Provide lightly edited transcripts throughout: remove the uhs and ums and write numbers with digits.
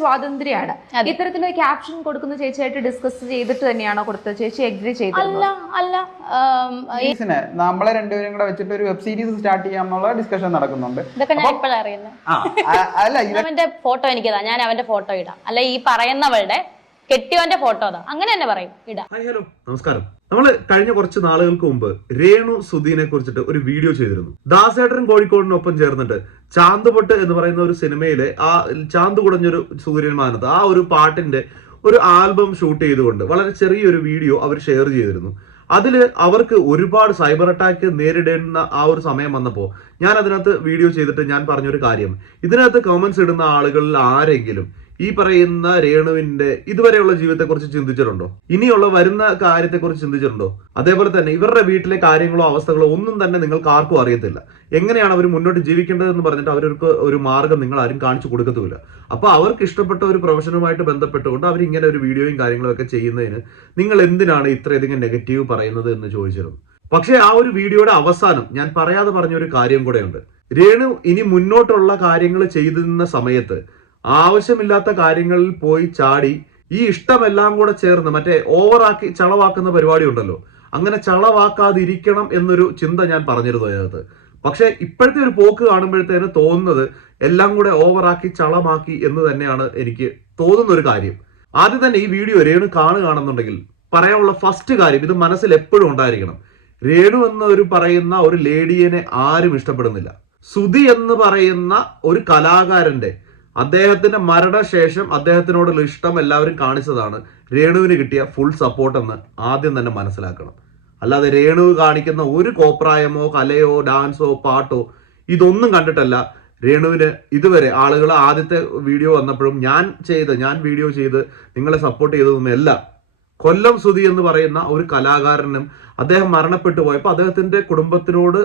സ്വാതന്ത്ര്യമാണ്. ഇത്തരത്തിലൊരു ക്യാപ്ഷൻ കൊടുക്കുന്ന ചേച്ചിയായിട്ട് ഡിസ്കസ് ചെയ്തിട്ട് തന്നെയാണോ കൊടുത്തത്? ചേച്ചി എഗ്രി ചെയ്തത്? അല്ല, നമ്മളെ രണ്ടുപേരും കൂടെ വെച്ചിട്ട് ഒരു വെബ് സീരീസ് സ്റ്റാർട്ട് ചെയ്യാന്നുള്ള ഡിസ്കഷൻ നടക്കുന്നുണ്ട്. ഇതൊക്കെ ഞാൻ ഇപ്പോഴാണ് അറിയുന്നത്. അവന്റെ ഫോട്ടോ എനിക്കതാ, ഞാൻ അവന്റെ ഫോട്ടോ ഇടാം. അല്ല, ഈ പറയുന്നവളുടെ കെട്ടിയവന്റെ ഫോട്ടോ അതാ, അങ്ങനെ തന്നെ പറയും, ഇടാം. ഹലോ, നമസ്കാരം. നമ്മള് കഴിഞ്ഞ കുറച്ച് നാളുകൾക്ക് മുമ്പ് രേണു സുധീനെ കുറിച്ചിട്ട് ഒരു വീഡിയോ ചെയ്തിരുന്നു. ദാസേട്ടൻ കോഴിക്കോടിനൊപ്പം ചേർന്നിട്ട് ചാന്തുപൊട്ട് എന്ന് പറയുന്ന ഒരു സിനിമയിലെ ആ ചാന്ത് കുടഞ്ഞൊരു സൂര്യന്മാനത്ത് ആ ഒരു പാട്ടിന്റെ ഒരു ആൽബം ഷൂട്ട് ചെയ്തുകൊണ്ട് വളരെ ചെറിയൊരു വീഡിയോ അവർ ഷെയർ ചെയ്തിരുന്നു. അതില് അവർക്ക് ഒരുപാട് സൈബർ അറ്റാക്ക് നേരിടേണ്ട ആ ഒരു സമയം വന്നപ്പോൾ ഞാൻ അതിനകത്ത് വീഡിയോ ചെയ്തിട്ട് ഞാൻ പറഞ്ഞൊരു കാര്യം, ഇതിനകത്ത് കമന്റ്സ് ഇടുന്ന ആളുകളിൽ ആരെങ്കിലും ഈ പറയുന്ന രേണുവിന്റെ ഇതുവരെയുള്ള ജീവിതത്തെക്കുറിച്ച് ചിന്തിച്ചിട്ടുണ്ടോ? ഇനിയുള്ള വരുന്ന കാര്യത്തെക്കുറിച്ച് ചിന്തിച്ചിട്ടുണ്ടോ? അതേപോലെ തന്നെ ഇവരുടെ വീട്ടിലെ കാര്യങ്ങളോ അവസ്ഥകളോ ഒന്നും തന്നെ നിങ്ങൾക്ക് ആർക്കും അറിയത്തില്ല. എങ്ങനെയാണ് അവർ മുന്നോട്ട് ജീവിക്കേണ്ടതെന്ന് പറഞ്ഞിട്ട് അവർക്ക് ഒരു മാർഗം നിങ്ങൾ ആരും കാണിച്ചു കൊടുക്കത്തുമില്ല. അപ്പൊ അവർക്ക് ഇഷ്ടപ്പെട്ട ഒരു പ്രൊഫഷനുമായിട്ട് ബന്ധപ്പെട്ടുകൊണ്ട് അവർ ഇങ്ങനെ ഒരു വീഡിയോയും കാര്യങ്ങളും ഒക്കെ ചെയ്യുന്നതിന് നിങ്ങൾ എന്തിനാണ് ഇത്രയധികം നെഗറ്റീവ് പറയുന്നത് എന്ന് ചോദിച്ചിരുന്നു. പക്ഷേ ആ ഒരു വീഡിയോയുടെ അവസാനം ഞാൻ പറയാതെ പറഞ്ഞൊരു കാര്യം കൂടെയുണ്ട്. രേണു ഇനി മുന്നോട്ടുള്ള കാര്യങ്ങൾ ചെയ്തിരുന്ന സമയത്ത് ആവശ്യമില്ലാത്ത കാര്യങ്ങളിൽ പോയി ചാടി ഈ ഇഷ്ടമെല്ലാം കൂടെ ചേർന്ന് മറ്റേ ഓവറാക്കി ചളവാക്കുന്ന പരിപാടി ഉണ്ടല്ലോ, അങ്ങനെ ചളവാക്കാതിരിക്കണം എന്നൊരു ചിന്ത ഞാൻ പറഞ്ഞിരുന്നു അതിനകത്ത്. പക്ഷെ ഇപ്പോഴത്തെ ഒരു പോക്ക് കാണുമ്പോഴത്തേന് തോന്നുന്നത് എല്ലാം കൂടെ ഓവറാക്കി ചളമാക്കി എന്ന് തന്നെയാണ് എനിക്ക് തോന്നുന്ന ഒരു കാര്യം. ആദ്യം തന്നെ ഈ വീഡിയോ രേണു കാണുകയാണെന്നുണ്ടെങ്കിൽ പറയാനുള്ള ഫസ്റ്റ് കാര്യം, ഇത് മനസ്സിൽ എപ്പോഴും ഉണ്ടായിരിക്കണം. രേണു എന്നൊരു പറയുന്ന ഒരു ലേഡിയെ ആരും ഇഷ്ടപ്പെടുന്നില്ല. സുധി എന്ന് പറയുന്ന ഒരു കലാകാരന്റെ അദ്ദേഹത്തിന്റെ മരണശേഷം അദ്ദേഹത്തിനോടുള്ള ഇഷ്ടം എല്ലാവരും കാണിച്ചതാണ് രേണുവിന് കിട്ടിയ ഫുൾ സപ്പോർട്ട് എന്ന് ആദ്യം തന്നെ മനസ്സിലാക്കണം. അല്ലാതെ രേണു കാണിക്കുന്ന ഒരു കോപ്രായമോ കലയോ ഡാൻസോ പാട്ടോ ഇതൊന്നും കണ്ടിട്ടല്ല രേണുവിന് ഇതുവരെ ആളുകൾ ആദ്യത്തെ വീഡിയോ വന്നപ്പോഴും ഞാൻ വീഡിയോ ചെയ്ത് നിങ്ങളെ സപ്പോർട്ട് ചെയ്തതൊന്നുമല്ല. കൊല്ലം സുധി എന്ന് പറയുന്ന ഒരു കലാകാരനും അദ്ദേഹം മരണപ്പെട്ടു പോയപ്പോൾ അദ്ദേഹത്തിന്റെ കുടുംബത്തിനോട്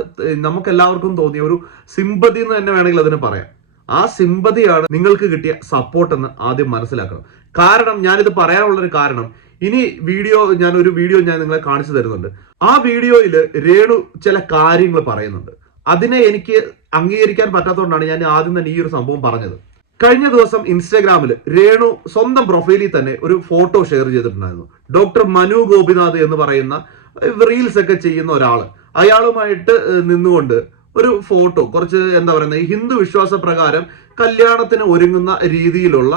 നമുക്ക് എല്ലാവർക്കും തോന്നിയ ഒരു സിമ്പതി എന്ന് തന്നെ വേണമെങ്കിൽ അതിന് പറയാം. ആ സിമ്പതിയാണ് നിങ്ങൾക്ക് കിട്ടിയ സപ്പോർട്ട് എന്ന് ആദ്യം മനസ്സിലാക്കണം. കാരണം ഞാനിത് പറയാനുള്ളൊരു കാരണം, ഇനി ഞാനൊരു വീഡിയോ ഞാൻ നിങ്ങളെ കാണിച്ചു തരുന്നുണ്ട്. ആ വീഡിയോയിൽ രേണു ചില കാര്യങ്ങൾ പറയുന്നുണ്ട്. അതിനെ എനിക്ക് അംഗീകരിക്കാൻ പറ്റാത്തതുകൊണ്ടാണ് ഞാൻ ആദ്യം തന്നെ ഈ ഒരു സംഭവം പറഞ്ഞത്. കഴിഞ്ഞ ദിവസം ഇൻസ്റ്റാഗ്രാമിൽ രേണു സ്വന്തം പ്രൊഫൈലിൽ തന്നെ ഒരു ഫോട്ടോ ഷെയർ ചെയ്തിട്ടുണ്ടായിരുന്നു. ഡോക്ടർ മനു ഗോപിനാഥ് എന്ന് പറയുന്ന റീൽസ് ഒക്കെ ചെയ്യുന്ന ഒരാള്, അയാളുമായിട്ട് നിന്നുകൊണ്ട് ഒരു ഫോട്ടോ, കുറച്ച് എന്താ പറയുന്നത്, ഹിന്ദു വിശ്വാസ പ്രകാരം കല്യാണത്തിന് ഒരുങ്ങുന്ന രീതിയിലുള്ള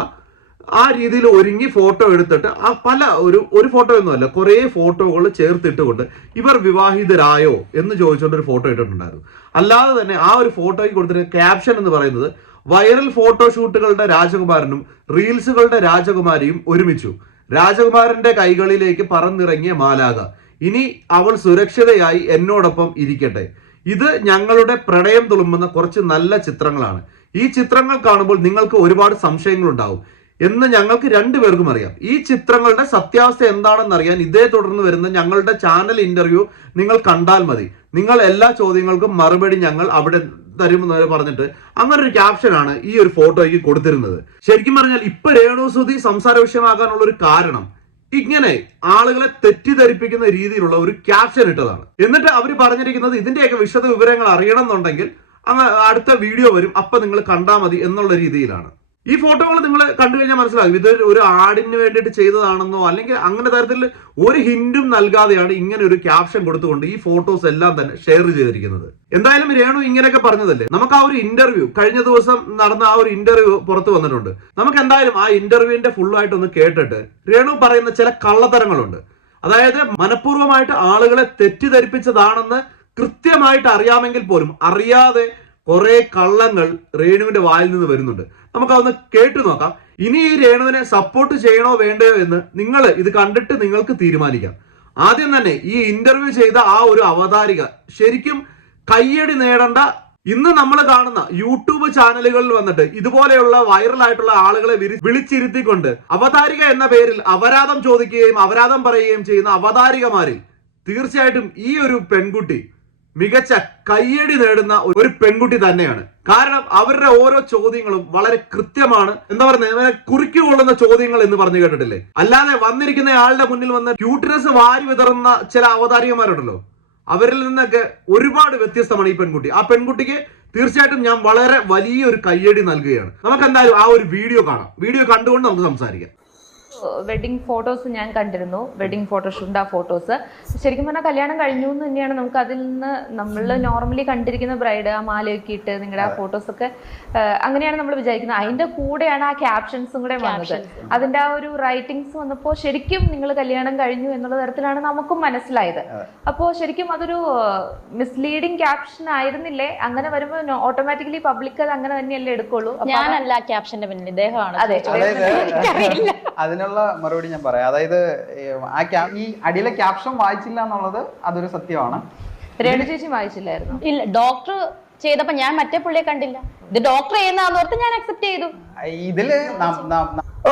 ആ രീതിയിൽ ഒരുങ്ങി ഫോട്ടോ എടുത്തിട്ട് ആ പല ഒരു ഫോട്ടോ ഒന്നുമല്ല, കുറേ ഫോട്ടോകൾ ചേർത്തിട്ടുകൊണ്ട് ഇവർ വിവാഹിതരായോ എന്ന് ചോദിച്ചുകൊണ്ട് ഒരു ഫോട്ടോ ഇട്ടിട്ടുണ്ടായിരുന്നു. അല്ലാതെ തന്നെ ആ ഒരു ഫോട്ടോയ്ക്ക് കൊടുത്തിട്ട് ക്യാപ്ഷൻ എന്ന് പറയുന്നത്, വൈറൽ ഫോട്ടോഷൂട്ടുകളുടെ രാജകുമാരനും റീൽസുകളുടെ രാജകുമാരിയും ഒരുമിച്ചു, രാജകുമാരന്റെ കൈകളിലേക്ക് പറന്നിറങ്ങിയ മാലാക, ഇനി അവൾ സുരക്ഷിതയായി എന്നോടൊപ്പം ഇരിക്കട്ടെ. ഇത് ഞങ്ങളുടെ പ്രണയം തുളുമ്പുന്ന കുറച്ച് നല്ല ചിത്രങ്ങളാണ്. ഈ ചിത്രങ്ങൾ കാണുമ്പോൾ നിങ്ങൾക്ക് ഒരുപാട് സംശയങ്ങൾ ഉണ്ടാവും എന്ന് ഞങ്ങൾക്ക് രണ്ടുപേർക്കും അറിയാം. ഈ ചിത്രങ്ങളുടെ സത്യാവസ്ഥ എന്താണെന്ന് അറിയാൻ ഇതേ തുടർന്ന് വരുന്ന ഞങ്ങളുടെ ചാനൽ ഇന്റർവ്യൂ നിങ്ങൾ കണ്ടാൽ മതി. നിങ്ങൾ എല്ലാ ചോദ്യങ്ങൾക്കും മറുപടി ഞങ്ങൾ അവിടെ തരുമെന്ന് പറഞ്ഞിട്ട് അങ്ങനെ ഒരു ക്യാപ്ഷനാണ് ഈ ഒരു ഫോട്ടോയ്ക്ക് കൊടുത്തിരുന്നത്. ശരിക്കും പറഞ്ഞാൽ ഇപ്പൊ രേണു സുധി സംസാര വിഷയമാകാനുള്ള ഒരു കാരണം ഇങ്ങനെ ആളുകളെ തെറ്റിദ്ധരിപ്പിക്കുന്ന രീതിയിലുള്ള ഒരു ക്യാപ്ഷൻ ഇട്ടതാണ്. എന്നിട്ട് അവർ പറഞ്ഞിരിക്കുന്നത് ഇതിന്റെയൊക്കെ വിശദ വിവരങ്ങൾ അറിയണം എന്നുണ്ടെങ്കിൽ അടുത്ത വീഡിയോ വരും, അപ്പൊ നിങ്ങൾ കണ്ടാൽ മതി എന്നുള്ള രീതിയിലാണ്. ഈ ഫോട്ടോകൾ നിങ്ങൾ കണ്ടു കഴിഞ്ഞാൽ മനസ്സിലാകും ഇത് ഒരു ആഡിന് വേണ്ടിയിട്ട് ചെയ്തതാണെന്നോ അല്ലെങ്കിൽ അങ്ങനെ തരത്തിൽ ഒരു ഹിന്റും നൽകാതെയാണ് ഇങ്ങനെ ഒരു ക്യാപ്ഷൻ കൊടുത്തുകൊണ്ട് ഈ ഫോട്ടോസ് എല്ലാം തന്നെ ഷെയർ ചെയ്തിരിക്കുന്നത്. എന്തായാലും രേണു ഇങ്ങനെയൊക്കെ പറഞ്ഞതല്ലേ, നമുക്ക് ആ ഒരു ഇന്റർവ്യൂ കഴിഞ്ഞ ദിവസം നടന്ന ആ ഒരു ഇന്റർവ്യൂ പുറത്തു വന്നിട്ടുണ്ട്. നമുക്ക് എന്തായാലും ആ ഇന്റർവ്യൂവിന്റെ ഫുള്ളായിട്ടൊന്ന് കേട്ടിട്ട് രേണു പറയുന്ന ചില കള്ളത്തരങ്ങളുണ്ട്. അതായത് മനഃപൂർവ്വമായിട്ട് ആളുകളെ തെറ്റിദ്ധരിപ്പിച്ചതാണെന്ന് കൃത്യമായിട്ട് അറിയാമെങ്കിൽ പോലും അറിയാതെ കുറെ കള്ളങ്ങൾ രേണുവിന്റെ വായിൽ നിന്ന് വരുന്നുണ്ട്. നമുക്ക് അതൊന്ന് കേട്ടു നോക്കാം. ഇനി ഈ രേണുവിനെ സപ്പോർട്ട് ചെയ്യണോ വേണ്ടയോ എന്ന് നിങ്ങൾ ഇത് കണ്ടിട്ട് നിങ്ങൾക്ക് തീരുമാനിക്കാം. ആദ്യം തന്നെ ഈ ഇന്റർവ്യൂ ചെയ്ത ആ ഒരു അവതാരിക ശരിക്കും കയ്യടി നേടേണ്ട. ഇന്ന് നമ്മൾ കാണുന്ന യൂട്യൂബ് ചാനലുകളിൽ വന്നിട്ട് ഇതുപോലെയുള്ള വൈറലായിട്ടുള്ള ആളുകളെ വിളിച്ചിരുത്തിക്കൊണ്ട് അവതാരിക എന്ന പേരിൽ അപരാധം ചോദിക്കുകയും അപരാധം പറയുകയും ചെയ്യുന്ന അവതാരികമാരിൽ തീർച്ചയായിട്ടും ഈ ഒരു പെൺകുട്ടി മികച്ച കയ്യടി നേടുന്ന ഒരു പെൺകുട്ടി തന്നെയാണ്. കാരണം അവരുടെ ഓരോ ചോദ്യങ്ങളും വളരെ കൃത്യമാണ്. എന്താ പറയുന്നത്, കുറിക്കുകൊള്ളുന്ന ചോദ്യങ്ങൾ എന്ന് പറഞ്ഞു കേട്ടിട്ടില്ലേ? അല്ലാതെ വന്നിരിക്കുന്ന ആളുടെ മുന്നിൽ വന്ന് ക്യൂട്ട്നെസ് വാരി വിതറുന്ന ചില അവതാരികമാരുണ്ടല്ലോ, അവരിൽ നിന്നൊക്കെ ഒരുപാട് വ്യത്യസ്തമാണ് ഈ പെൺകുട്ടി. ആ പെൺകുട്ടിക്ക് തീർച്ചയായിട്ടും ഞാൻ വളരെ വലിയൊരു കയ്യടി നൽകുകയാണ്. നമുക്ക് എന്തായാലും ആ ഒരു വീഡിയോ കാണാം. വീഡിയോ കണ്ടുകൊണ്ട് നമുക്ക് സംസാരിക്കാം. വെഡിങ് ഫോട്ടോസ് ഞാൻ കണ്ടിരുന്നു, വെഡിങ് ഫോട്ടോഷൂട്ട് ആ ഫോട്ടോസ് ശരിക്കും പറഞ്ഞാൽ കല്യാണം കഴിഞ്ഞു എന്ന് തന്നെയാണ് നമുക്ക് അതിൽ നിന്ന് നമ്മൾ നോർമലി കണ്ടിരിക്കുന്ന ബ്രൈഡ് ആ മാലയൊക്കെ ഇട്ട് നിങ്ങളുടെ ആ ഫോട്ടോസ് ഒക്കെ അങ്ങനെയാണ് നമ്മൾ വിചാരിക്കുന്നത്. അതിന്റെ കൂടെയാണ് ആ ക്യാപ്ഷൻസും കൂടെ വന്നത്. അതിന്റെ ആ ഒരു റൈറ്റിംഗ്സ് വന്നപ്പോൾ ശരിക്കും നിങ്ങൾ കല്യാണം കഴിഞ്ഞു എന്നുള്ള തരത്തിലാണ് നമുക്കും മനസ്സിലായത്. അപ്പോൾ ശരിക്കും അതൊരു മിസ്ലീഡിങ് ക്യാപ്ഷൻ ആയിരുന്നില്ലേ? അങ്ങനെ വരുമ്പോൾ ഓട്ടോമാറ്റിക്കലി പബ്ലിക് അത് അങ്ങനെ തന്നെയല്ലേ എടുക്കുള്ളൂ. ഞാനല്ല ക്യാപ്ഷന്റെ പിന്നിൽ, ഇദ്ദേഹമാണ്. അതെ, അതിനുള്ള മറുപടി ഞാൻ പറയാം. അതായത് ഈ അടിയിലെ ക്യാപ്ഷൻ വായിച്ചില്ല എന്നുള്ളത് അതൊരു സത്യമാണ്. രേണു ചേച്ചി വായിച്ചില്ലായിരുന്നു? ഇല്ല, ഡോക്ടർ ചെയ്തപ്പോ ഞാൻ മറ്റേ പുള്ളിയെ കണ്ടില്ല. ഇത് ഡോക്ടർ ചെയ്യുന്നതാന്ന് ഓർത്ത് ഞാൻ അക്സെപ്റ്റ് ചെയ്തു. ഇതില്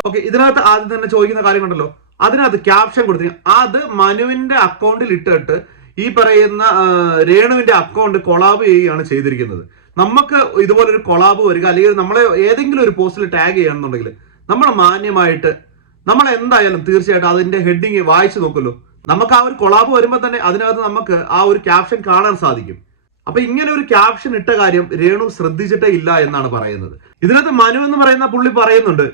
ഓക്കെ, ഇതിനകത്ത് ആദ്യം തന്നെ ചോദിക്കുന്ന കാര്യമുണ്ടല്ലോ, അതിനകത്ത് ക്യാപ്ഷൻ കൊടുത്തിരിക്കും അത് മനുവിന്റെ അക്കൗണ്ടിൽ ഇട്ടിട്ട് ഈ പറയുന്ന രേണുവിന്റെ അക്കൗണ്ട് കൊളാബ് ചെയ്യുകയാണ് ചെയ്തിരിക്കുന്നത്. നമുക്ക് ഇതുപോലൊരു കൊളാബ് വരിക അല്ലെങ്കിൽ നമ്മളെ ഏതെങ്കിലും ഒരു പോസ്റ്റിൽ ടാഗ് ചെയ്യണമെന്നുണ്ടെങ്കിൽ നമ്മൾ മാന്യമായിട്ട് നമ്മൾ എന്തായാലും തീർച്ചയായിട്ടും അതിന്റെ ഹെഡിങ് വായിച്ചു നോക്കുമല്ലോ. നമുക്ക് ആ ഒരു കൊളാബ് വരുമ്പോൾ തന്നെ അതിനകത്ത് നമുക്ക് ആ ഒരു ക്യാപ്ഷൻ കാണാൻ സാധിക്കും. അപ്പൊ ഇങ്ങനെ ഒരു ക്യാപ്ഷൻ ഇട്ട കാര്യം രേണു ശ്രദ്ധിച്ചിട്ടേ ഇല്ല എന്നാണ് പറയുന്നത്. ഇതിനകത്ത് മനു എന്ന് പറയുന്ന പുള്ളി പറയുന്നുണ്ട്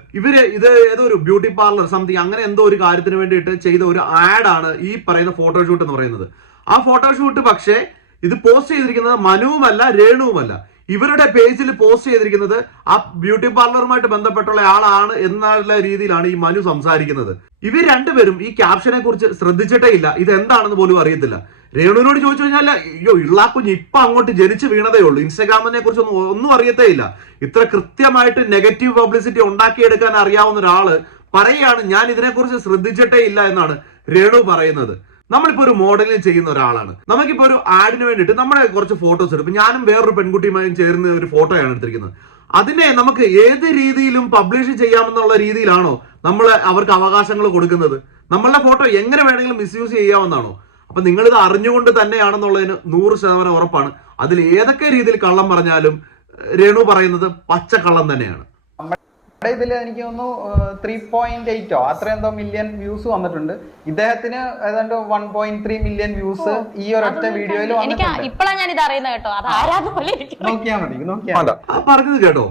ഇത് ഏതോ ഒരു ബ്യൂട്ടി പാർലർ സംതിങ് അങ്ങനെ എന്തോ ഒരു കാര്യത്തിന് വേണ്ടിയിട്ട് ചെയ്ത ഒരു ആഡാണ് ഈ പറയുന്ന ഫോട്ടോഷൂട്ട് എന്ന് പറയുന്നത്. ആ ഫോട്ടോഷൂട്ട് പക്ഷേ ഇത് പോസ്റ്റ് ചെയ്തിരിക്കുന്നത് മനുവുമല്ല രേണുവുമല്ല. ഇവരുടെ പേജിൽ പോസ്റ്റ് ചെയ്തിരിക്കുന്നത് ആ ബ്യൂട്ടി പാർലറുമായിട്ട് ബന്ധപ്പെട്ടുള്ള ആളാണ് എന്നുള്ള രീതിയിലാണ് ഈ മനു സംസാരിക്കുന്നത്. ഇവർ രണ്ടുപേരും ഈ ക്യാപ്ഷനെ കുറിച്ച് ശ്രദ്ധിച്ചിട്ടേ ഇല്ല. ഇത് എന്താണെന്ന് പോലും അറിയത്തില്ല. രേണുവിനോട് ചോദിച്ചു കഴിഞ്ഞാൽ അയ്യോ ഇള്ളാക്കുഞ്ഞ് ഇപ്പൊ അങ്ങോട്ട് ജനിച്ചു വീണതേ ഉള്ളൂ, ഇൻസ്റ്റാഗ്രാമിനെ കുറിച്ച് ഒന്നും അറിയത്തേ ഇല്ല. ഇത്ര കൃത്യമായിട്ട് നെഗറ്റീവ് പബ്ലിസിറ്റി ഉണ്ടാക്കിയെടുക്കാൻ അറിയാവുന്ന ഒരാള് പറയുകയാണ് ഞാൻ ഇതിനെക്കുറിച്ച് ശ്രദ്ധിച്ചിട്ടേ ഇല്ല എന്നാണ് രേണു പറയുന്നത്. നമ്മളിപ്പോ ഒരു മോഡലിംഗ് ചെയ്യുന്ന ഒരാളാണ്, നമുക്കിപ്പോ ഒരു ആഡിന് വേണ്ടിയിട്ട് നമ്മുടെ കുറച്ച് ഫോട്ടോസ് എടുക്കും. ഞാനും വേറൊരു പെൺകുട്ടിയുമായും ചേർന്ന് ഒരു ഫോട്ടോയാണ് എടുത്തിരിക്കുന്നത്. അതിനെ നമുക്ക് ഏത് രീതിയിലും പബ്ലിഷ് ചെയ്യാമെന്നുള്ള രീതിയിലാണോ നമ്മൾ അവർക്ക് അവകാശങ്ങൾ കൊടുക്കുന്നത്? നമ്മളുടെ ഫോട്ടോ എങ്ങനെ വേണമെങ്കിലും മിസ്യൂസ് ചെയ്യാമെന്നാണോ? അപ്പൊ നിങ്ങളിത് അറിഞ്ഞുകൊണ്ട് തന്നെയാണെന്നുള്ളതിന് 100% ഉറപ്പാണ്. അതിൽ ഏതൊക്കെ രീതിയിൽ കള്ളം പറഞ്ഞാലും രേണു പറയുന്നത് പച്ച കള്ളം തന്നെയാണ്. ഇതിൽ എനിക്ക് തോന്നുന്നു 3.8 അത്രയെന്തോ മില്യൺ വ്യൂസ് വന്നിട്ടുണ്ട്. ഇദ്ദേഹത്തിന് ഏതാണ്ട് 1.3 മില്യൺ വ്യൂസ് ഈ ഒരൊറ്റ വീഡിയോയിൽ ഇപ്പോഴാണ് ഞാൻ ഇത് അറിയുന്നത് കേട്ടോ. അത് ആരാധന പോലെ നോക്കിയാൽ പറഞ്ഞത് കേട്ടോ.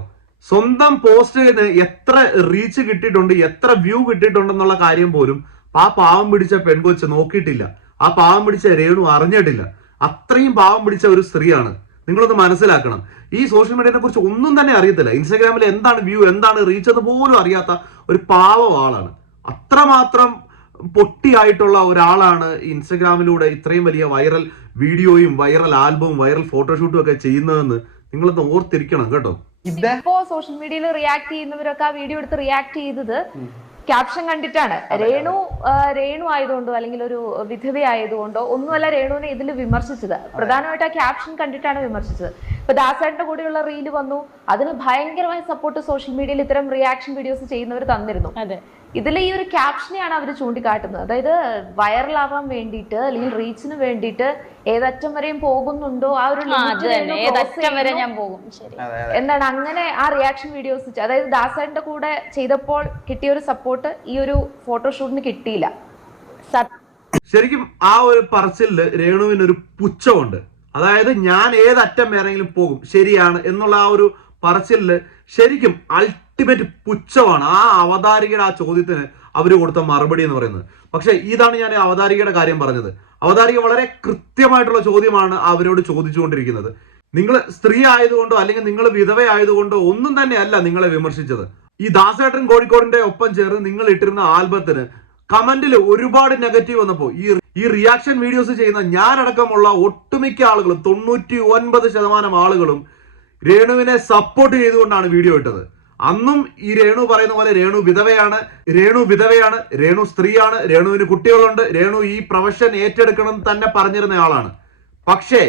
സ്വന്തം പോസ്റ്റിന് എത്ര റീച്ച് കിട്ടിയിട്ടുണ്ട്, എത്ര വ്യൂ കിട്ടിയിട്ടുണ്ടെന്നുള്ള കാര്യം പോലും ആ പാവം പിടിച്ച പെൺകൊച്ച് നോക്കിയിട്ടില്ല. ആ പാവം പിടിച്ച രേണു അറിഞ്ഞിട്ടില്ല. അത്രയും പാവം പിടിച്ച ഒരു സ്ത്രീയാണ്. നിങ്ങളൊന്ന് മനസ്സിലാക്കണം. ഈ സോഷ്യൽ മീഡിയയെ കുറിച്ച് ഒന്നും തന്നെ അറിയത്തില്ല. ഇൻസ്റ്റാഗ്രാമിൽ എന്താണ് വ്യൂ, എന്താണ് റീച്ച് എന്ന് പോലും അറിയാത്ത ഒരു പാവം ആളാണ്. അത്രമാത്രം പൊട്ടിയായിട്ടുള്ള ഒരാളാണ് ഇൻസ്റ്റാഗ്രാമിലൂടെ ഇത്രയും വലിയ വൈറൽ വീഡിയോയും വൈറൽ ആൽബവും വൈറൽ ഫോട്ടോഷൂട്ടും ഒക്കെ ചെയ്യുന്നതെന്ന് നിങ്ങളൊന്ന് ഓർത്തിരിക്കണം കേട്ടോ. ഇപ്പോ സോഷ്യൽ മീഡിയയിൽ റിയാക്ട് ചെയ്യുന്നവരൊക്കെ ആ വീഡിയോ എടുത്ത് റിയാക്ട് ചെയ്തത് ക്യാപ്ഷൻ കണ്ടിട്ടാണ്. രേണു ആയതുകൊണ്ടോ അല്ലെങ്കിൽ ഒരു വിധവ ആയതുകൊണ്ടോ ഒന്നുമല്ല രേണുവിനെ ഇതിൽ വിമർശിച്ചത്. പ്രധാനമായിട്ട് ആ ക്യാപ്ഷൻ കണ്ടിട്ടാണ് വിമർശിച്ചത്. ഇപ്പൊ ദാസേട്ടന്റെ കൂടെയുള്ള റീല് വന്നു, അതിന് ഭയങ്കരമായ സപ്പോർട്ട് സോഷ്യൽ മീഡിയയിൽ ഇത്തരം റിയാക്ഷൻ വീഡിയോസ് ചെയ്യുന്നവർ തന്നിരുന്നു. ഇതിൽ ഈ ഒരു ക്യാപ്ഷനെയാണ് അവർ ചൂണ്ടിക്കാട്ടുന്നത്. അതായത് വൈറലാവാൻ വേണ്ടിയിട്ട് അല്ലെങ്കിൽ റീച്ചിന് വേണ്ടിയിട്ട് ഏതറ്റം വരെയും പോകുന്നുണ്ടോ ആ ഒരു വരെ ഞാൻ പോകും എന്താണ് അങ്ങനെ ആ റിയാക്ഷൻ വീഡിയോസ്. അതായത് ദാസേട്ടന്റെ കൂടെ ചെയ്തപ്പോൾ കിട്ടിയ ഒരു സപ്പോർട്ട് ഈ ഒരു ഫോട്ടോഷൂട്ടിന് കിട്ടിയില്ല. ശരിക്കും ആ ഒരു പറച്ചിലില് രേണുവിനൊരു പുച്ഛമുണ്ട്. അതായത് ഞാൻ ഏതറ്റം വേണമെങ്കിലും പോകും ശരിയാണ് എന്നുള്ള ആ ഒരു പറച്ചിലില് ശരിക്കും അൾട്ടിമേറ്റ് പുച്ഛമാണ്. ആ അവതാരികയുടെ ആ ചോദ്യത്തിന് അവർ കൊടുത്ത മറുപടി എന്ന് പറയുന്നത്. പക്ഷെ ഇതാണ് ഞാൻ അവതാരികയുടെ കാര്യം പറഞ്ഞത്. അവതാരിക വളരെ കൃത്യമായിട്ടുള്ള ചോദ്യമാണ് അവരോട് ചോദിച്ചുകൊണ്ടിരിക്കുന്നത്. നിങ്ങൾ സ്ത്രീ ആയതുകൊണ്ടോ അല്ലെങ്കിൽ നിങ്ങൾ വിധവ ആയതുകൊണ്ടോ ഒന്നും തന്നെയല്ല നിങ്ങളെ വിമർശിച്ചത്. ഈ ദാസേട്ടൻ കോഴിക്കോടിന്റെ ഒപ്പം ചേർന്ന് നിങ്ങൾ ഇട്ടിരുന്ന ആൽബത്തിന് കമന്റിൽ ഒരുപാട് നെഗറ്റീവ് വന്നപ്പോൾ ഈ റിയാക്ഷൻ വീഡിയോസ് ചെയ്യുന്ന ഞാനടക്കമുള്ള ഒട്ടുമിക്ക ആളുകളും 99% ആളുകളും രേണുവിനെ സപ്പോർട്ട് ചെയ്തുകൊണ്ടാണ് വീഡിയോ ഇട്ടത്. അന്നും ഈ രേണു പറയുന്ന പോലെ രേണു വിധവയാണ്, രേണു സ്ത്രീയാണ്, രേണുവിന് കുട്ടികളുണ്ട്, രേണു ഈ പ്രൊഫഷൻ ഏറ്റെടുക്കണം തന്നെ പറഞ്ഞിരുന്ന ആളാണ്. പക്ഷേ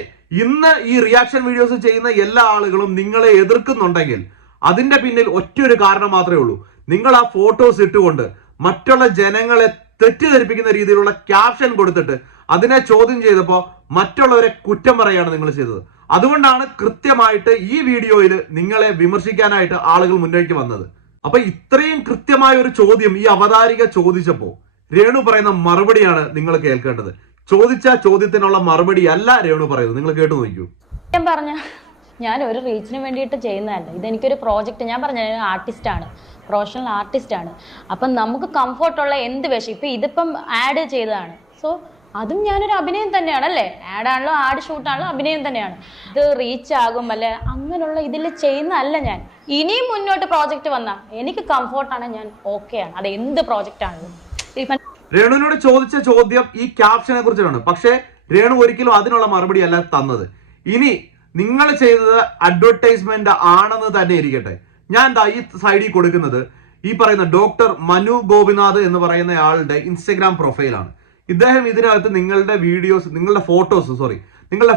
ഇന്ന് ഈ റിയാക്ഷൻ വീഡിയോസ് ചെയ്യുന്ന എല്ലാ ആളുകളും നിങ്ങളെ എതിർക്കുന്നുണ്ടെങ്കിൽ അതിന്റെ പിന്നിൽ ഒറ്റയൊരു കാരണം മാത്രമേ ഉള്ളൂ. നിങ്ങൾ ആ ഫോട്ടോസ് ഇട്ടുകൊണ്ട് മറ്റുള്ള ജനങ്ങളെ തെറ്റിദ്ധരിപ്പിക്കുന്ന രീതിയിലുള്ള ക്യാപ്ഷൻ കൊടുത്തിട്ട് അതിനെ ചോദ്യം ചെയ്തപ്പോൾ മറ്റുള്ളവരെ കുറ്റം പറയുകയാണ് നിങ്ങൾ ചെയ്തത്. അതുകൊണ്ടാണ് കൃത്യമായിട്ട് ഈ വീഡിയോയിൽ നിങ്ങളെ വിമർശിക്കാനായിട്ട് ആളുകൾ മുന്നേക്ക് വന്നത്. അപ്പൊ ഇത്രയും കൃത്യമായ ഒരു ചോദ്യം ഈ അവതാരിക ചോദിച്ചപ്പോ രേണു പറയുന്ന മറുപടിയാണ് നിങ്ങൾ കേൾക്കേണ്ടത്. ചോദിച്ച ചോദ്യത്തിനുള്ള മറുപടി അല്ല രേണു പറയുന്നത്. നിങ്ങൾ കേട്ടു നോക്കൂ. ഞാൻ പറഞ്ഞ ഞാൻ ഒരു റീച്ചിന് വേണ്ടിയിട്ട് ചെയ്യുന്നതല്ല. ഇതെനിക്കൊരു പ്രോജക്റ്റ്, ഞാൻ പറഞ്ഞ ആർട്ടിസ്റ്റാണ്, പ്രൊഫഷണൽ ആർട്ടിസ്റ്റാണ്. അപ്പം നമുക്ക് കംഫർട്ടുള്ള എന്ത് വേഷം, ഇപ്പം ഇതിപ്പം ആഡ് ചെയ്തതാണ്, സോ അതും ഞാനൊരു അഭിനയം തന്നെയാണ് അല്ലേ. ആഡാണല്ലോ, ആഡ് ഷൂട്ടാണല്ലോ, അഭിനയം തന്നെയാണ്. ഇത് റീച്ച് ആകും അല്ലെ അങ്ങനെയുള്ള ഇതിൽ ചെയ്യുന്നതല്ല ഞാൻ. ഇനിയും മുന്നോട്ട് പ്രോജക്റ്റ് വന്നാൽ എനിക്ക് കംഫർട്ടാണ്, ഞാൻ ഓക്കെയാണ്. അത് എന്ത് പ്രോജക്റ്റ് ആണെങ്കിലും. രേണുവിനോട് ചോദിച്ച ചോദ്യം ഈ ക്യാപ്ഷനെ കുറിച്ചാണ്. പക്ഷെ രേണു ഒരിക്കലും അതിനുള്ള മറുപടി അല്ല തന്നത്. ഇനി നിങ്ങൾ ചെയ്തത് അഡ്വർടൈസ്മെന്റ് ആണെന്ന് തന്നെ ഇരിക്കട്ടെ. ഞാൻ ഈ സൈഡിൽ കൊടുക്കുന്നത് ഈ പറയുന്ന ഡോക്ടർ മനു ഗോപിനാഥ് എന്ന് പറയുന്ന ആളുടെ ഇൻസ്റ്റഗ്രാം പ്രൊഫൈലാണ്. ഇദ്ദേഹം ഇതിനകത്ത് നിങ്ങളുടെ വീഡിയോസ്, നിങ്ങളുടെ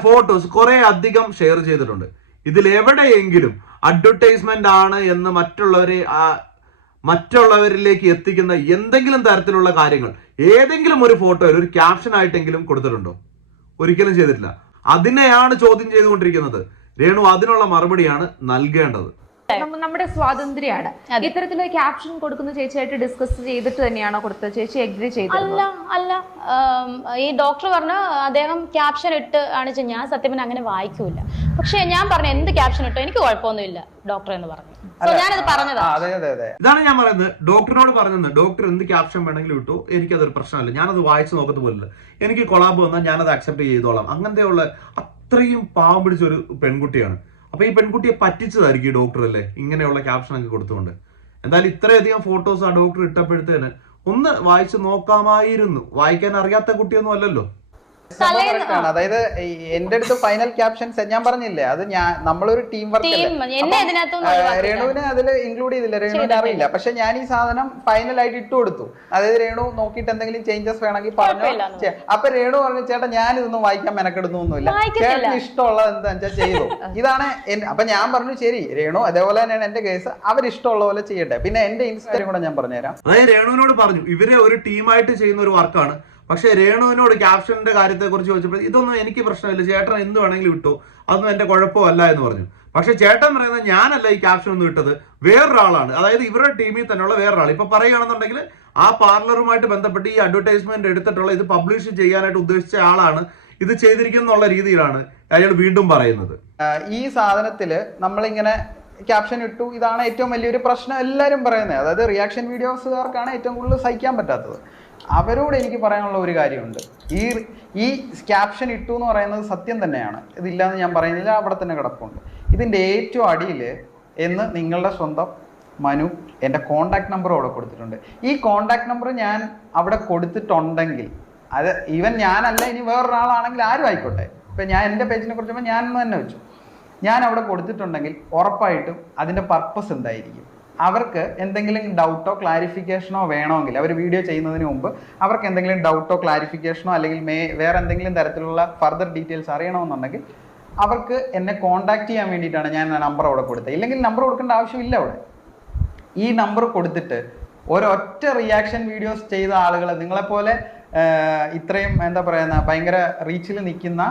ഫോട്ടോസ് കുറെ അധികം ഷെയർ ചെയ്തിട്ടുണ്ട്. ഇതിൽ എവിടെയെങ്കിലും അഡ്വർടൈസ്മെന്റ് ആണ് എന്ന് മറ്റുള്ളവരിലേക്ക് എത്തിക്കുന്ന എന്തെങ്കിലും തരത്തിലുള്ള കാര്യങ്ങൾ ഏതെങ്കിലും ഒരു ഫോട്ടോയിൽ ഒരു ക്യാപ്ഷൻ ആയിട്ടെങ്കിലും കൊടുത്തിട്ടുണ്ടോ? ഒരിക്കലും ചെയ്തിട്ടില്ല. അതിനെയാണ് ചോദ്യം ചെയ്തുകൊണ്ടിരിക്കുന്നത്. രേണു അതിനുള്ള മറുപടിയാണ് നൽകേണ്ടത്. നമ്മുടെ സ്വാതന്ത്ര്യമാണ്. ഇത്തരത്തിലൊരു ക്യാപ്ഷൻ കൊടുക്കുന്ന ചേച്ചിയായിട്ട് ഡിസ്കസ് ചെയ്തിട്ട് തന്നെയാണോ കൊടുത്തത്? ചേച്ചി എഗ്രി ചെയ്തത്? അല്ല. ഈ ഡോക്ടർ പറഞ്ഞ അദ്ദേഹം ക്യാപ്ഷൻ ഇട്ട് ആണ്. ഞാൻ സത്യം പറഞ്ഞാൽ അങ്ങനെ വായിക്കൂല. പക്ഷെ ഞാൻ പറഞ്ഞു എന്ത് ക്യാപ്ഷൻ ഇട്ടോ എനിക്ക് കുഴപ്പമൊന്നുമില്ല ഡോക്ടർ എന്ന് പറഞ്ഞു. ഞാനത് പറഞ്ഞതാ. ഇതാണ് ഞാൻ പറയുന്നത്. ഡോക്ടറിനോട് പറഞ്ഞത് ഡോക്ടർ എന്ത് ക്യാപ്ഷൻ വേണമെങ്കിലും ഇട്ടു, എനിക്കതൊരു പ്രശ്നമല്ല, ഞാനത് വായിച്ചു നോക്കത്ത് പോലില്ല, എനിക്ക് കൊളാബ് വന്നാൽ ഞാനത് അക്സെപ്റ്റ് ചെയ്തോളാം. അങ്ങനത്തെ ഉള്ള അത്രയും പാവം പിടിച്ചൊരു പെൺകുട്ടിയാണ്. അപ്പൊ ഈ പെൺകുട്ടിയെ പറ്റിച്ചതായിരിക്കും ഈ ഡോക്ടർ അല്ലേ ഇങ്ങനെയുള്ള ക്യാപ്ഷൻ ഒക്കെ കൊടുത്തുകൊണ്ട്. എന്തായാലും ഇത്രയധികം ഫോട്ടോസ് ആ ഡോക്ടർ ഇട്ടപ്പോഴത്തേന് ഒന്ന് വായിച്ചു നോക്കാമായിരുന്നു. വായിക്കാൻ അറിയാത്ത കുട്ടിയൊന്നും അല്ലല്ലോ. അതായത് എന്റെ അടുത്ത് ഫൈനൽ ക്യാപ്ഷൻസ് ഞാൻ പറഞ്ഞില്ലേ, അത് നമ്മളൊരു ടീം വർക്ക്. രേണുവിനെ അതിൽ ഇൻക്ലൂഡ് ചെയ്തില്ല, രേണുവിനെ അറിയില്ല. പക്ഷെ ഞാൻ ഈ സാധനം ഫൈനൽ ആയിട്ട് ഇട്ട് കൊടുത്തു. അതായത് രേണു നോക്കിയിട്ട് എന്തെങ്കിലും ചേഞ്ചസ് വേണമെങ്കിൽ പറഞ്ഞു. അപ്പൊ രേണു പറഞ്ഞു, ചേട്ടാ ഞാൻ ഇതൊന്നും വായിക്കാൻ മെനക്കെടുന്നൊന്നുമില്ല, ചേട്ടന് ഇഷ്ടമുള്ളത് എന്താ വെച്ചാൽ ചെയ്തു. ഇതാണ്. അപ്പൊ ഞാൻ പറഞ്ഞു ശരി രേണു, അതേപോലെ തന്നെയാണ് എന്റെ കേസ്, അവരിഷ്ടമുള്ള പോലെ ചെയ്യട്ടെ. പിന്നെ എന്റെ ഇൻസ്റ്റഗ്രാം കൂടെ ഞാൻ പറഞ്ഞുതരാം. അതായത് രേണുവിനോട് പറഞ്ഞു ഇവരെ ഒരു ടീമായിട്ട് ചെയ്യുന്ന ഒരു വർക്കാണ്. പക്ഷെ രേണുവിനോട് ക്യാപ്ഷന്റെ കാര്യത്തെ കുറിച്ച് ചോദിച്ചപ്പോൾ ഇതൊന്നും എനിക്ക് പ്രശ്നമില്ല, ചേട്ടൻ എന്ത് വേണമെങ്കിലും ഇട്ടോ, അതൊന്നും എന്റെ കുഴപ്പമല്ല എന്ന് പറഞ്ഞു. പക്ഷെ ചേട്ടൻ പറയുന്നത് ഞാനല്ല ഈ ക്യാപ്ഷൻ ഒന്നും ഇട്ടത്, വേറൊരാളാണ്. അതായത് ഇവരുടെ ടീമിൽ തന്നെയുള്ള വേറൊരാൾ. ഇപ്പൊ പറയുകയാണെന്നുണ്ടെങ്കിൽ ആ പാർലറുമായിട്ട് ബന്ധപ്പെട്ട് ഈ അഡ്വർടൈസ്മെന്റ് എടുത്തിട്ടുള്ള ഇത് പബ്ലിഷ് ചെയ്യാനായിട്ട് ഉദ്ദേശിച്ച ആളാണ് ഇത് ചെയ്തിരിക്കുന്നുള്ള രീതിയിലാണ് അയാൾ വീണ്ടും പറയുന്നത്. ഈ സാധനത്തില് നമ്മളിങ്ങനെ ക്യാപ്ഷൻ ഇട്ടു, ഇതാണ് ഏറ്റവും വലിയൊരു പ്രശ്നം എല്ലാവരും പറയുന്നത്. അതായത് റിയാക്ഷൻ വീഡിയോസുകാർക്കാണ് ഏറ്റവും കൂടുതൽ സഹിക്കാൻ പറ്റാത്തത്. അവരോട് എനിക്ക് പറയാനുള്ള ഒരു കാര്യമുണ്ട്. ഈ ക്യാപ്ഷൻ ഇട്ടു എന്ന് പറയുന്നത് സത്യം തന്നെയാണ്, ഇതില്ലാന്ന് ഞാൻ പറയുന്നില്ല, അവിടെ തന്നെ കിടപ്പുണ്ട്. ഇതിൻ്റെ ഏറ്റവും അടിയിൽ എന്ന് നിങ്ങളുടെ സ്വന്തം മനു എൻ്റെ കോണ്ടാക്ട് നമ്പർ അവിടെ കൊടുത്തിട്ടുണ്ട്. ഈ കോണ്ടാക്ട് നമ്പർ ഞാൻ അവിടെ കൊടുത്തിട്ടുണ്ടെങ്കിൽ, അത് ഈവൻ ഞാനല്ല, ഇനി വേറൊരാളാണെങ്കിൽ ആരും ആയിക്കോട്ടെ, ഇപ്പം ഞാൻ എൻ്റെ പേജിനെ കുറിച്ചപ്പോൾ ഞാൻ തന്നെ വെച്ചു, ഞാൻ അവിടെ കൊടുത്തിട്ടുണ്ടെങ്കിൽ ഉറപ്പായിട്ടും അതിൻ്റെ പർപ്പസ് എന്തായിരിക്കും? അവർക്ക് എന്തെങ്കിലും ഡൗട്ടോ ക്ലാരിഫിക്കേഷനോ വേണമെങ്കിൽ, അവർ വീഡിയോ ചെയ്യുന്നതിന് മുമ്പ് അവർക്ക് എന്തെങ്കിലും ഡൗട്ടോ ക്ലാരിഫിക്കേഷനോ അല്ലെങ്കിൽ വേറെ എന്തെങ്കിലും തരത്തിലുള്ള ഫർദർ ഡീറ്റെയിൽസ് അറിയണമെന്നുണ്ടെങ്കിൽ അവർക്ക് എന്നെ കോൺടാക്ട് ചെയ്യാൻ വേണ്ടിയിട്ടാണ് ഞാൻ നമ്പർ അവിടെ കൊടുത്തത്. ഇല്ലെങ്കിൽ നമ്പർ കൊടുക്കേണ്ട ആവശ്യമില്ല. അവിടെ ഈ നമ്പർ കൊടുത്തിട്ട് ഒരൊറ്റ റിയാക്ഷൻ വീഡിയോസ് ചെയ്ത ആളുകൾ, നിങ്ങളെപ്പോലെ ഇത്രയും എന്താ പറയുന്ന ഭയങ്കര റീച്ചിൽ നിൽക്കുന്ന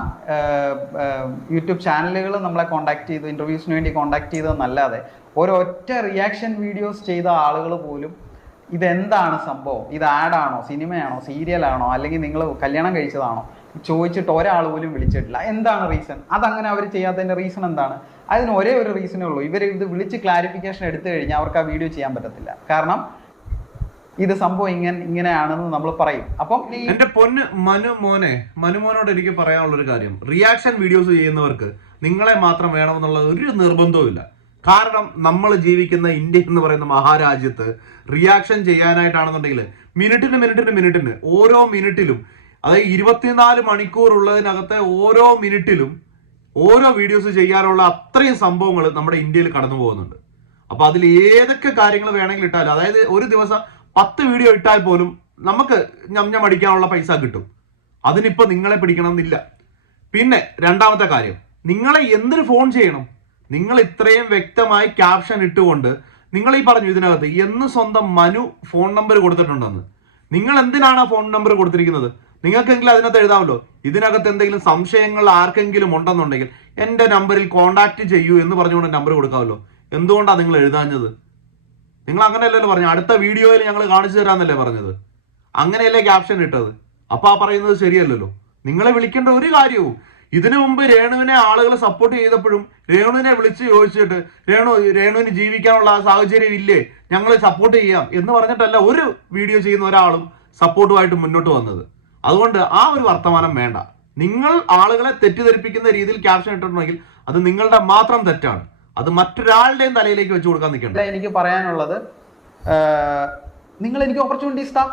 യൂട്യൂബ് ചാനലുകൾ നമ്മളെ കോൺടാക്ട് ചെയ്തു, ഇൻ്റർവ്യൂസിന് വേണ്ടി കോൺടാക്ട് ചെയ്തതെന്നല്ലാതെ ഒരൊറ്റ റിയാക്ഷൻ വീഡിയോസ് ചെയ്ത ആളുകൾ പോലും ഇതെന്താണ് സംഭവം, ഇത് ആഡാണോ, സിനിമയാണോ, സീരിയലാണോ, അല്ലെങ്കിൽ നിങ്ങൾ കല്യാണം കഴിച്ചതാണോ ചോദിച്ചിട്ട് ഒരാൾ പോലും വിളിച്ചിട്ടില്ല. എന്താണ് റീസൺ? അതങ്ങനെ അവർ ചെയ്യാത്തതിൻ്റെ റീസൺ എന്താണ്? അതിന് ഒരേ ഒരു റീസണേ ഉള്ളൂ, ഇവർ ഇത് വിളിച്ച് ക്ലാരിഫിക്കേഷൻ എടുത്തു കഴിഞ്ഞാൽ അവർക്ക് ആ വീഡിയോ ചെയ്യാൻ പറ്റത്തില്ല. കാരണം ഇത് സംഭവം ഇങ്ങനെയാണെന്ന് നമ്മൾ പറയും. അപ്പം എന്റെ പൊന്ന് മനുമോനോട് എനിക്ക് പറയാനുള്ളൊരു കാര്യം, റിയാക്ഷൻ വീഡിയോസ് ചെയ്യുന്നവർക്ക് നിങ്ങളെ മാത്രം വേണമെന്നുള്ള ഒരു നിർബന്ധവും ഇല്ല. കാരണം നമ്മൾ ജീവിക്കുന്ന ഇന്ത്യ എന്ന് പറയുന്ന മഹാരാജ്യത്ത് റിയാക്ഷൻ ചെയ്യാനായിട്ടാണെന്നുണ്ടെങ്കിൽ മിനിറ്റിന് ഓരോ മിനിറ്റിലും, അതായത് 24 മണിക്കൂർ ഉള്ളതിനകത്തെ ഓരോ മിനിറ്റിലും ഓരോ വീഡിയോസ് ചെയ്യാനുള്ള അത്രയും സംഭവങ്ങൾ നമ്മുടെ ഇന്ത്യയിൽ കടന്നു പോകുന്നുണ്ട്. അപ്പൊ അതിൽ ഏതൊക്കെ കാര്യങ്ങൾ വേണമെങ്കിൽ ഇട്ടാലും, അതായത് ഒരു ദിവസം 10 വീഡിയോ ഇട്ടാൽ പോലും നമുക്ക് ഞമ്മടിക്കാനുള്ള പൈസ കിട്ടും. അതിനിപ്പോ നിങ്ങളെ പിടിക്കണമെന്നില്ല. പിന്നെ രണ്ടാമത്തെ കാര്യം, നിങ്ങളെ എന്തിനു ഫോൺ ചെയ്യണം? നിങ്ങൾ ഇത്രയും വ്യക്തമായി ക്യാപ്ഷൻ ഇട്ടുകൊണ്ട് നിങ്ങൾ ഈ പറഞ്ഞു ഇതിനകത്ത് എന്ന് സ്വന്തം മനു ഫോൺ നമ്പർ കൊടുത്തിട്ടുണ്ടെന്ന്. നിങ്ങൾ എന്തിനാണ് ആ ഫോൺ നമ്പർ കൊടുത്തിരിക്കുന്നത്? നിങ്ങൾക്കെങ്കിലും അതിനകത്ത് എഴുതാമല്ലോ, ഇതിനകത്ത് എന്തെങ്കിലും സംശയങ്ങൾ ആർക്കെങ്കിലും ഉണ്ടെന്നുണ്ടെങ്കിൽ എൻ്റെ നമ്പറിൽ കോൺടാക്ട് ചെയ്യൂ എന്ന് പറഞ്ഞുകൊണ്ട് നമ്പർ കൊടുക്കാമല്ലോ. എന്തുകൊണ്ടാണ് നിങ്ങൾ എഴുതാഞ്ഞത്? നിങ്ങൾ അങ്ങനെയല്ലല്ലോ പറഞ്ഞു, അടുത്ത വീഡിയോയിൽ ഞങ്ങൾ കാണിച്ചു തരാന്നല്ലേ പറഞ്ഞത്. അങ്ങനെയല്ലേ ക്യാപ്ഷൻ ഇട്ടത്. അപ്പൊ ആ പറയുന്നത് ശരിയല്ലല്ലോ. നിങ്ങളെ വിളിക്കേണ്ട ഒരു കാര്യവും ഇതിനു മുമ്പ് രേണുവിനെ ആളുകൾ സപ്പോർട്ട് ചെയ്തപ്പോഴും രേണുവിനെ വിളിച്ച് ചോദിച്ചിട്ട് രേണുവിന് ജീവിക്കാനുള്ള സാഹചര്യം ഇല്ലേ, ഞങ്ങൾ സപ്പോർട്ട് ചെയ്യാം എന്ന് പറഞ്ഞിട്ടല്ല ഒരു വീഡിയോ ചെയ്യുന്ന ഒരാളും സപ്പോർട്ടുമായിട്ട് മുന്നോട്ട് വന്നത്. അതുകൊണ്ട് ആ ഒരു വർത്തമാനം വേണ്ട. നിങ്ങൾ ആളുകളെ തെറ്റിദ്ധരിപ്പിക്കുന്ന രീതിയിൽ ക്യാപ്ഷൻ ഇട്ടിട്ടുണ്ടെങ്കിൽ അത് നിങ്ങളുടെ മാത്രം തെറ്റാണ്. അത് മറ്റൊരാളുടെയും തലയിലേക്ക് വെച്ച് കൊടുക്കാൻ നിൽക്കണ്ട. എനിക്ക് പറയാനുള്ളത്, നിങ്ങൾ എനിക്ക് ഓപ്പർച്യൂണിറ്റീസ് താ.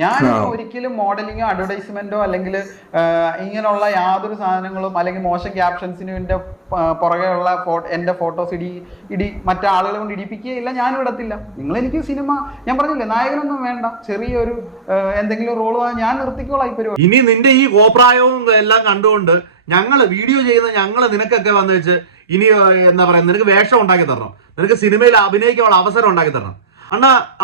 ഞാൻ ഒരിക്കലും മോഡലിങ്ങോ അഡ്വർടൈസ്മെന്റോ അല്ലെങ്കിൽ ഇങ്ങനെയുള്ള യാതൊരു സാധനങ്ങളും അല്ലെങ്കിൽ മോശം ക്യാപ്ഷൻസിനും എൻ്റെ പുറകെയുള്ള എൻ്റെ ഫോട്ടോസ് ഇടി മറ്റാളുകളെ കൊണ്ട് ഇടിപ്പിക്കുകയില്ല, ഞാനും ഇടത്തില്ല. നിങ്ങൾ എനിക്ക് സിനിമ, ഞാൻ പറഞ്ഞില്ലേ, നായകനൊന്നും വേണ്ട, ചെറിയൊരു എന്തെങ്കിലും റോള് ഞാൻ നിർത്തിക്കോളാം ഈ പരിപാടി. ഇനി നിന്റെ ഈ കോപ്രായവും എല്ലാം കണ്ടുകൊണ്ട് വീഡിയോ ചെയ്യുന്ന ഞങ്ങള് നിനക്കൊക്കെ വന്നു വെച്ച് ഇനി എന്താ പറയാ, നിനക്ക് വേഷം ഉണ്ടാക്കി തരണം, നിനക്ക് സിനിമയിൽ അഭിനയിക്കാനുള്ള അവസരം ഉണ്ടാക്കി തരണം.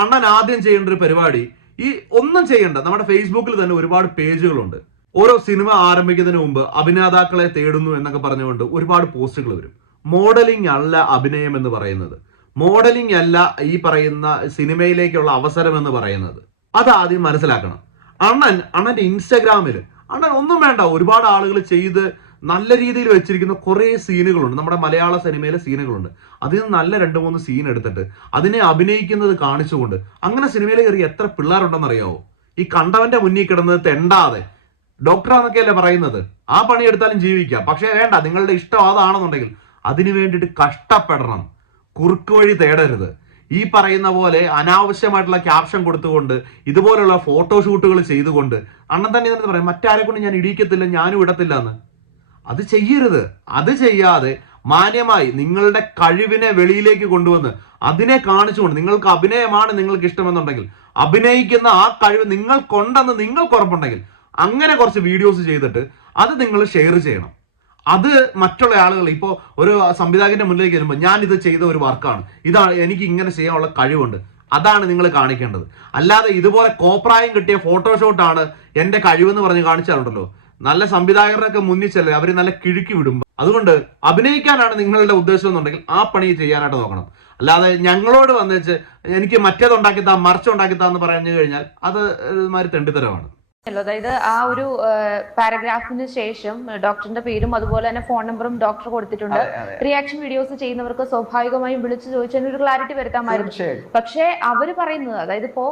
അണ്ണൻ ആദ്യം ചെയ്യേണ്ട ഒരു പരിപാടി, ഈ ഒന്നും ചെയ്യണ്ട, നമ്മുടെ ഫേസ്ബുക്കിൽ തന്നെ ഒരുപാട് പേജുകളുണ്ട്. ഓരോ സിനിമ ആരംഭിക്കുന്നതിന് മുമ്പ് അഭിനേതാക്കളെ തേടുന്നു എന്നൊക്കെ പറഞ്ഞുകൊണ്ട് ഒരുപാട് പോസ്റ്റുകൾ വരും. മോഡലിംഗ് അല്ല അഭിനയം എന്ന് പറയുന്നത്, മോഡലിംഗ് അല്ല ഈ പറയുന്ന സിനിമയിലേക്കുള്ള അവസരം എന്ന് പറയുന്നത്. അതാദ്യം മനസ്സിലാക്കണം. അണ്ണന്റെ ഇൻസ്റ്റാഗ്രാമിൽ അണ്ണൻ ഒന്നും വേണ്ട, ഒരുപാട് ആളുകൾ ചെയ്ത് നല്ല രീതിയിൽ വെച്ചിരിക്കുന്ന കുറേ സീനുകളുണ്ട്, നമ്മുടെ മലയാള സിനിമയിലെ സീനുകളുണ്ട്. അതിൽ നിന്ന് നല്ല 2-3 സീൻ എടുത്തിട്ട് അതിനെ അഭിനയിക്കുന്നത് കാണിച്ചുകൊണ്ട് അങ്ങനെ സിനിമയിൽ കയറി എത്ര പിള്ളേരുണ്ടെന്നറിയാവോ? ഈ കണ്ടവന്റെ മുന്നിൽ കിടന്നത് തെണ്ടാതെ, ഡോക്ടറാന്നൊക്കെയല്ലേ പറയുന്നത്, ആ പണി എടുത്താലും ജീവിക്കാം. പക്ഷേ വേണ്ട, നിങ്ങളുടെ ഇഷ്ടം അതാണെന്നുണ്ടെങ്കിൽ അതിനു വേണ്ടിയിട്ട് കഷ്ടപ്പെടണം, കുറുക്ക് വഴി തേടരുത്. ഈ പറയുന്ന പോലെ അനാവശ്യമായിട്ടുള്ള ക്യാപ്ഷൻ കൊടുത്തുകൊണ്ട് ഇതുപോലുള്ള ഫോട്ടോഷൂട്ടുകൾ ചെയ്തുകൊണ്ട് അണ്ണൻ തന്നെ ഇതിനകത്ത് പറയും മറ്റാരെ കൊണ്ട് ഞാൻ ഇടിക്കത്തില്ല, ഞാനും ഇടത്തില്ല എന്ന്. അത് ചെയ്യരുത്. അത് ചെയ്യാതെ മാന്യമായി നിങ്ങളുടെ കഴിവിനെ വെളിയിലേക്ക് കൊണ്ടുവന്ന് അതിനെ കാണിച്ചുകൊണ്ട്, നിങ്ങൾക്ക് അഭിനയമാണ് നിങ്ങൾക്ക് ഇഷ്ടമെന്നുണ്ടെങ്കിൽ അഭിനയിക്കുന്ന ആ കഴിവ് നിങ്ങൾക്കുണ്ടെന്ന് നിങ്ങൾക്ക് ഉറപ്പുണ്ടെങ്കിൽ അങ്ങനെ കുറച്ച് വീഡിയോസ് ചെയ്തിട്ട് അത് നിങ്ങൾ ഷെയർ ചെയ്യണം. അത് മറ്റുള്ള ആളുകൾ, ഇപ്പോൾ ഒരു സംവിധായകന്റെ മുന്നിലേക്ക് വരുമ്പോൾ ഞാൻ ഇത് ചെയ്ത ഒരു വർക്കാണ്, ഇതാണ് എനിക്ക് ഇങ്ങനെ ചെയ്യാനുള്ള കഴിവുണ്ട്, അതാണ് നിങ്ങൾ കാണിക്കേണ്ടത്. അല്ലാതെ ഇതുപോലെ കോപ്രായം കിട്ടിയ ഫോട്ടോഷോട്ടാണ് എന്റെ കഴിവെന്ന് പറഞ്ഞ് കാണിച്ചാലുണ്ടല്ലോ, നല്ല സംവിധായകരുടെയൊക്കെ മുന്നിൽ ചെല്ലുക, അവർ നല്ല കിഴുക്കി വിടും. അതുകൊണ്ട് അഭിനയിക്കാനാണ് നിങ്ങളുടെ ഉദ്ദേശം എന്നുണ്ടെങ്കിൽ ആ പണി ചെയ്യാനായിട്ട് നോക്കണം. അല്ലാതെ ഞങ്ങളോട് വന്നേച്ച് എനിക്ക് മറ്റേതുണ്ടാക്കിത്താ മറിച്ചുണ്ടാക്കിത്താ എന്ന് പറഞ്ഞു കഴിഞ്ഞാൽ അത് ഒരുമാതിരി തെണ്ടിത്തരമാണ്. അതായത് ആ ഒരു പാരഗ്രാഫിന് ശേഷം ഡോക്ടറിന്റെ പേരും അതുപോലെ തന്നെ ഫോൺ നമ്പറും ഡോക്ടർ കൊടുത്തിട്ടുണ്ട്. റിയാക്ഷൻ വീഡിയോസ് ചെയ്യുന്നവർക്ക് സ്വാഭാവികമായും വിളിച്ചു ചോദിച്ചാൽ ഒരു ക്ലാരിറ്റി വരുത്താമായിരുന്നു. പക്ഷെ അവര് പറയുന്നത്, അതായത് ഇപ്പോ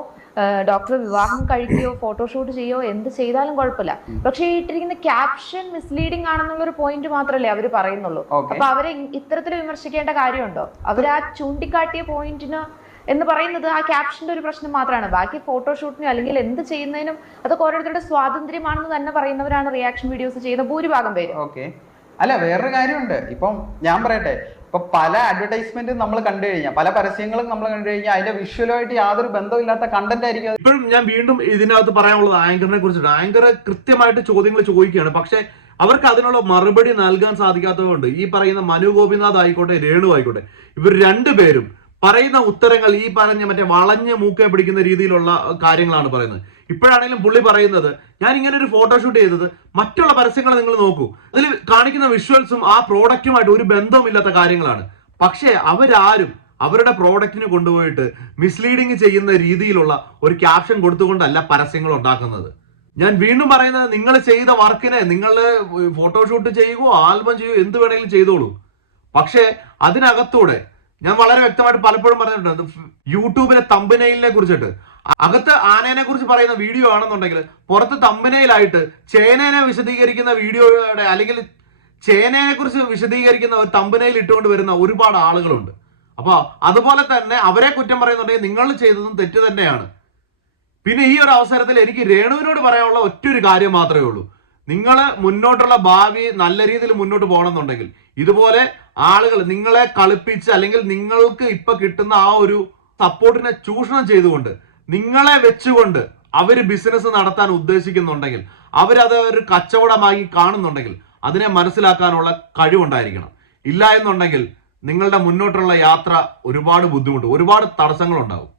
ഡോക്ടർ വിവാഹം കഴിക്കുകയോ ഫോട്ടോഷൂട്ട് ചെയ്യോ എന്ത് ചെയ്താലും കുഴപ്പമില്ല, പക്ഷെ ഈ ഇട്ടിരിക്കുന്ന ക്യാപ്ഷൻ മിസ്ലീഡിംഗ് ആണെന്നുള്ള ഒരു പോയിന്റ് മാത്രമല്ലേ അവര് പറയുന്നുള്ളൂ. അപ്പൊ അവരെ ഇത്തരത്തിൽ വിമർശിക്കേണ്ട കാര്യമുണ്ടോ? അവര് ആ ചൂണ്ടിക്കാട്ടിയ പോയിന്റിന് എന്ന് പറയുന്നത് ആ ക്യാപ്ഷന്റെ ഒരു പ്രശ്നം മാത്രമാണ്. ബാക്കി ഫോട്ടോഷൂട്ടിനും അല്ലെങ്കിൽ എന്ത് ചെയ്യുന്നതിനും അതൊക്കെ ഓരോരുത്തരുടെ സ്വാതന്ത്ര്യമാണെന്ന് തന്നെ പറയുന്നവരാണ് റിയാക്ഷൻ വീഡിയോസ് ചെയ്യുന്ന ഭൂരിഭാഗം പേര്. ഓക്കെ, അല്ല വേറൊരു കാര്യമുണ്ട്. ഇപ്പം ഞാൻ പറയട്ടെ, ഇപ്പൊ പല അഡ്വർടൈസ്മെന്റ് നമ്മൾ കണ്ടു കഴിഞ്ഞാൽ, പല പരസ്യങ്ങളും നമ്മൾ കണ്ടു കഴിഞ്ഞാൽ അതിന്റെ വിഷ്വലുമായിട്ട് യാതൊരു ബന്ധമില്ലാത്ത കണ്ടന്റ് ആയിരിക്കും. ഇപ്പോഴും ഞാൻ വീണ്ടും ഇതിനകത്ത് പറയാനുള്ളത് ആങ്കറിനെ കുറിച്ചിട്ട്. ആങ്കർ കൃത്യമായിട്ട് ചോദ്യങ്ങൾ ചോദിക്കുകയാണ്, പക്ഷെ അവർക്ക് അതിനുള്ള മറുപടി നൽകാൻ സാധിക്കാത്തതുകൊണ്ട് ഈ പറയുന്ന മനു ഗോപിനാഥ് ആയിക്കോട്ടെ രേണു ആയിക്കോട്ടെ, ഇവർ രണ്ടുപേരും പറയുന്ന ഉത്തരങ്ങൾ ഈ പറഞ്ഞ മറ്റേ വളഞ്ഞ് മൂക്കെ പിടിക്കുന്ന രീതിയിലുള്ള കാര്യങ്ങളാണ് പറയുന്നത്. ഇപ്പോഴാണെങ്കിലും പുള്ളി പറയുന്നത്, ഞാൻ ഇങ്ങനെ ഒരു ഫോട്ടോഷൂട്ട് ചെയ്തത് മറ്റുള്ള പരസ്യങ്ങൾ നിങ്ങൾ നോക്കൂ, അതിൽ കാണിക്കുന്ന വിഷ്വൽസും ആ പ്രോഡക്റ്റുമായിട്ട് ഒരു ബന്ധവുമില്ലാത്ത കാര്യങ്ങളാണ്. പക്ഷേ അവരാരും അവരുടെ പ്രോഡക്റ്റിന് കൊണ്ടുപോയിട്ട് മിസ്ലീഡിങ് ചെയ്യുന്ന രീതിയിലുള്ള ഒരു ക്യാപ്ഷൻ കൊടുത്തുകൊണ്ടല്ല പരസ്യങ്ങൾ ഉണ്ടാക്കുന്നത്. ഞാൻ വീണ്ടും പറയുന്നത്, നിങ്ങൾ ചെയ്ത വർക്കിനെ നിങ്ങൾ ഫോട്ടോഷൂട്ട് ചെയ്യുകയോ ആൽബം ചെയ്യുകയോ എന്ത് വേണമെങ്കിലും ചെയ്തോളൂ. പക്ഷേ അതിനകത്തൂടെ ഞാൻ വളരെ വ്യക്തമായിട്ട് പലപ്പോഴും പറഞ്ഞിട്ടുണ്ട്, യൂട്യൂബിലെ തമ്പനെയിലിനെ കുറിച്ചിട്ട്, അകത്ത് ആനേനെ കുറിച്ച് പറയുന്ന വീഡിയോ ആണെന്നുണ്ടെങ്കിൽ പുറത്ത് തമ്പനെയിലായിട്ട് ചേനേനെ വിശദീകരിക്കുന്ന വീഡിയോയുടെ അല്ലെങ്കിൽ ചേനയെ കുറിച്ച് വിശദീകരിക്കുന്ന ഒരു തമ്പനെയിൽ ഇട്ടുകൊണ്ട് വരുന്ന ഒരുപാട് ആളുകളുണ്ട്. അപ്പൊ അതുപോലെ തന്നെ അവരെ കുറ്റം പറയുന്നുണ്ടെങ്കിൽ നിങ്ങൾ ചെയ്തതും തെറ്റ് തന്നെയാണ്. പിന്നെ ഈ ഒരു അവസരത്തിൽ എനിക്ക് രേണുവിനോട് പറയാനുള്ള ഒറ്റൊരു കാര്യം മാത്രമേ ഉള്ളൂ, നിങ്ങൾ മുന്നോട്ടുള്ള ഭാവി നല്ല രീതിയിൽ മുന്നോട്ട് പോകണമെന്നുണ്ടെങ്കിൽ ഇതുപോലെ ആളുകൾ നിങ്ങളെ കളിപ്പിച്ച് അല്ലെങ്കിൽ നിങ്ങൾക്ക് ഇപ്പൊ കിട്ടുന്ന ആ ഒരു സപ്പോർട്ടിനെ ചൂഷണം ചെയ്തുകൊണ്ട് നിങ്ങളെ വെച്ചുകൊണ്ട് അവര് ബിസിനസ് നടത്താൻ ഉദ്ദേശിക്കുന്നുണ്ടെങ്കിൽ, അവരത് ഒരു കച്ചവടമായി കാണുന്നുണ്ടെങ്കിൽ അതിനെ മനസ്സിലാക്കാനുള്ള കഴിവുണ്ടായിരിക്കണം. ഇല്ല എന്നുണ്ടെങ്കിൽ നിങ്ങളുടെ മുന്നോട്ടുള്ള യാത്ര ഒരുപാട് ബുദ്ധിമുട്ട്, ഒരുപാട് തടസ്സങ്ങളുണ്ടാവും.